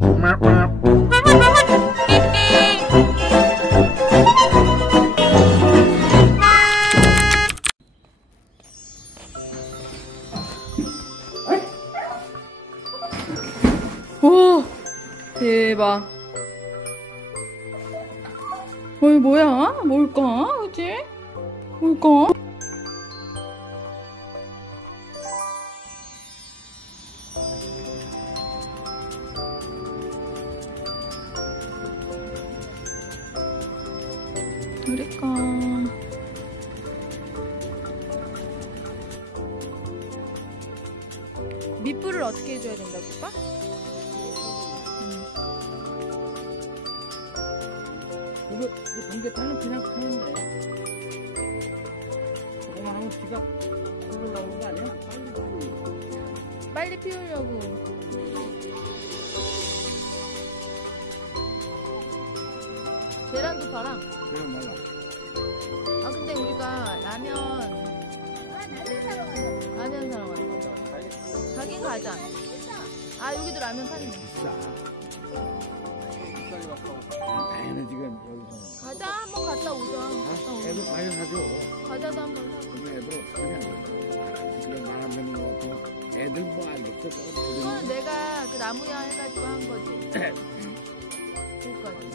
오, 대박. 어이, 뭐야? 뭘까? 그치? 뭘까? 그러니까 밑불을 어떻게 해줘야 된다고 오빠? 이거 번개탄은 그냥 타는데 그거만 하면 비가 불을 나오는 거 아니야? 빨리 피우려고. 계란도 봐라. 그냥 말라. 아 근데 우리가 라면 사러 간다. 가긴 가자. 아 여기도 라면 파네. 비싸. 비싸게 왔어. 당연히 지금 여기서. 가자 한번 갔다 오자. 애들 당연하죠. 과자도 한번 사고. 그럼 애들 어떡하냐. 지금 말안 되는 거 같고. 애들 뭐 알겠어. 그거는 내가 그 나무야 해가지고 한 거지. 그거까지.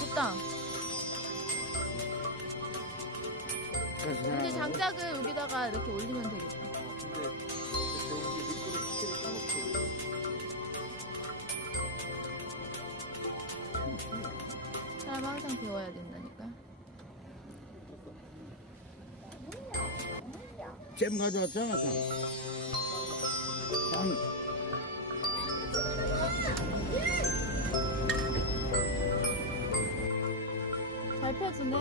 됐다. 이제 장작을 여기다가 이렇게 올리면 되겠다. 사람 항상 배워야 된다니까. 잼 가져왔잖아, 참. 잘 펴지네.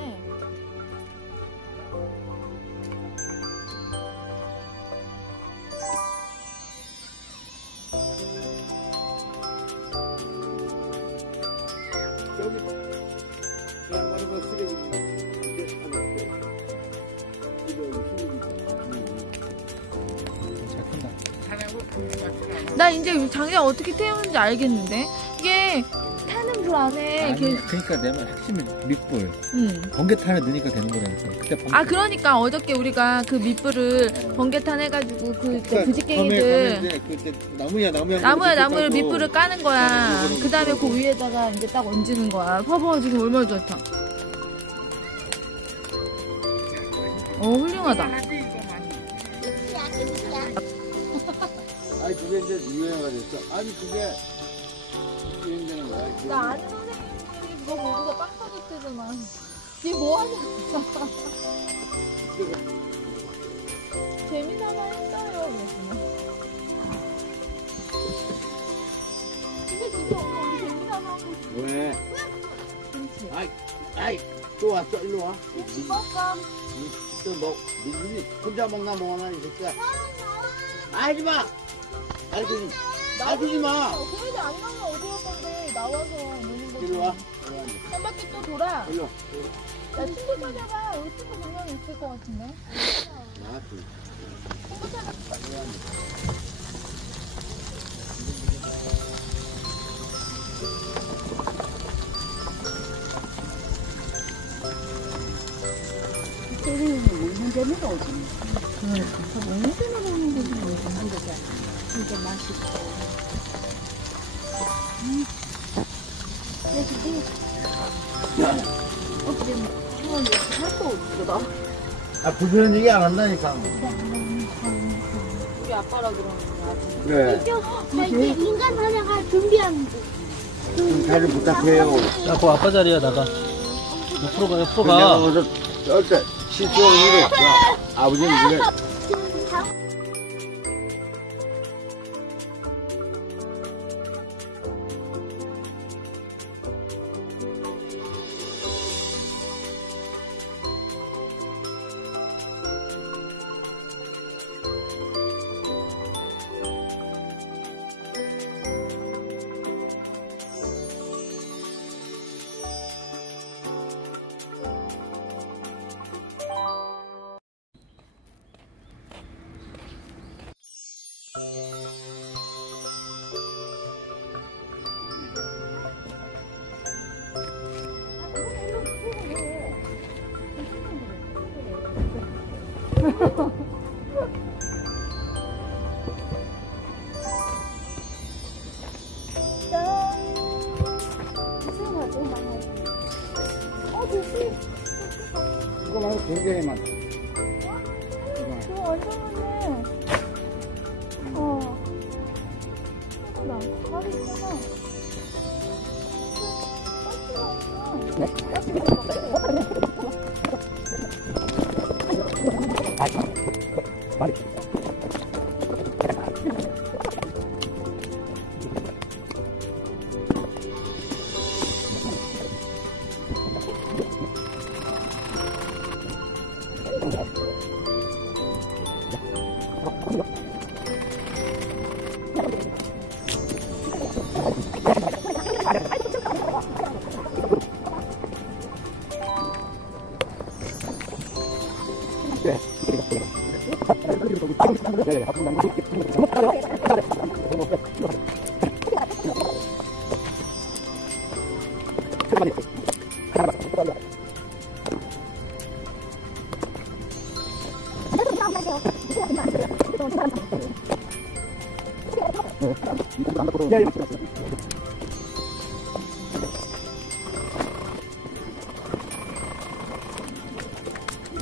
저기 그냥 말고 쓰레기 이제 사놓게 이거 잘 큰다. 나 이제 장작 어떻게 태우는지 알겠는데? 이게 타는 불 안에 이렇게. 그러니까 내 말 핵심이 밑불. 번개탄을 넣으니까 되는 거라니까. 그때 아 그러니까 어저께 우리가 그 밑불을 번개탄 해가지고 그 부지깽이들 나무를 밑불을 까는 거야. 그 다음에 그 위에다가 이제 딱 얹는 거야. 봐봐 지금 얼마나 좋다. 훌륭하다. 아니 그게 이제 유행가 됐어. 아니 그게 유행되는 거야. 나 아는 선생님들이 그거 보고서 빵 터졌대잖아. 얘 뭐하냐 진짜. 재미삼아 했어요 그랬더니. 근데 진짜 엄마 우리 재미삼아 하고 있어. 왜? 그렇지. 아이 또 왔어. 일로 와. 먹까? 너 민준이 혼자 먹나 뭐하나 이 새끼야. 하지마. 알려주지 마. 그 애들 안 나오면 어디 갈 건데 나와서 노는 거지. 일로 와. 한 바퀴 또 돌아. 일로. 야 친구 찾아봐. 여기 친구 분명히 있을 것 같은데. 나한테. 친구 찾아. 먹는 재미가 오지. 그러니까 먹는 재미로 오는 거지 뭐 먹는 거지. 진짜 맛있고. 어떻게 할거 없거든. 아 불편한 얘기 안 한다니까. 우리 아빠라 그러는 그래. 나 이제 인간 사냥할 준비하는 중. 좀 잘 부탁해요. 야, 그 아빠 자리야, 나가. 옆으로 가, 옆으로 내가 가. 먼저 절대 시추하는 일에 아버지는 그래. 이거 말고 굉장히 많다. 이거 완전 많네. 최고다. 바로 있잖아.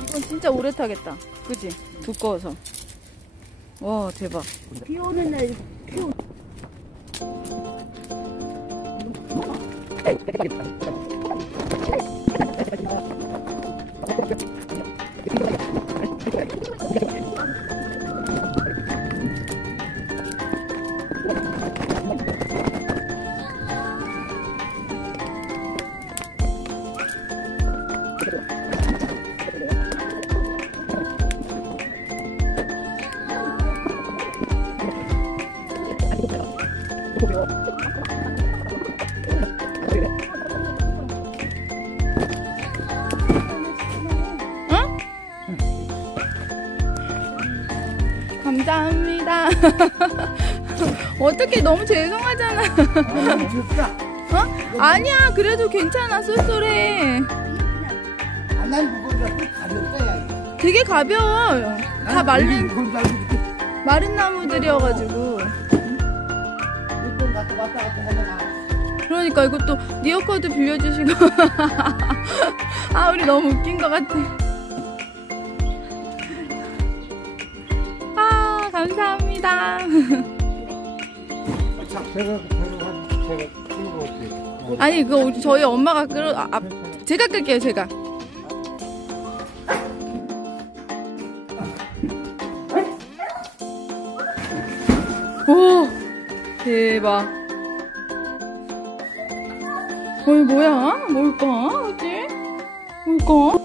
이건 진짜 오래 타겠다. 그치? 두꺼워서. 와, 대박. 비 오는 날 감사합니다. 어떻게 너무 죄송하잖아. 어? 아니야, 그래도 괜찮아. 쏠쏠해. 난 무거워서 가볍다, 야. 되게 가벼워. 다 마른 나무들이어가지고. 왔다 갔다 하다가. 그러니까 이것도 리어커도 빌려주시고. 아, 우리 너무 웃긴 것 같아. 아, 감사합니다. 제가 끌고 올게요. 아니, 그거 저희 엄마가 제가 끌게요, 제가. 오, 대박. 어이, 뭐야? 뭘까? 그치? 뭘까?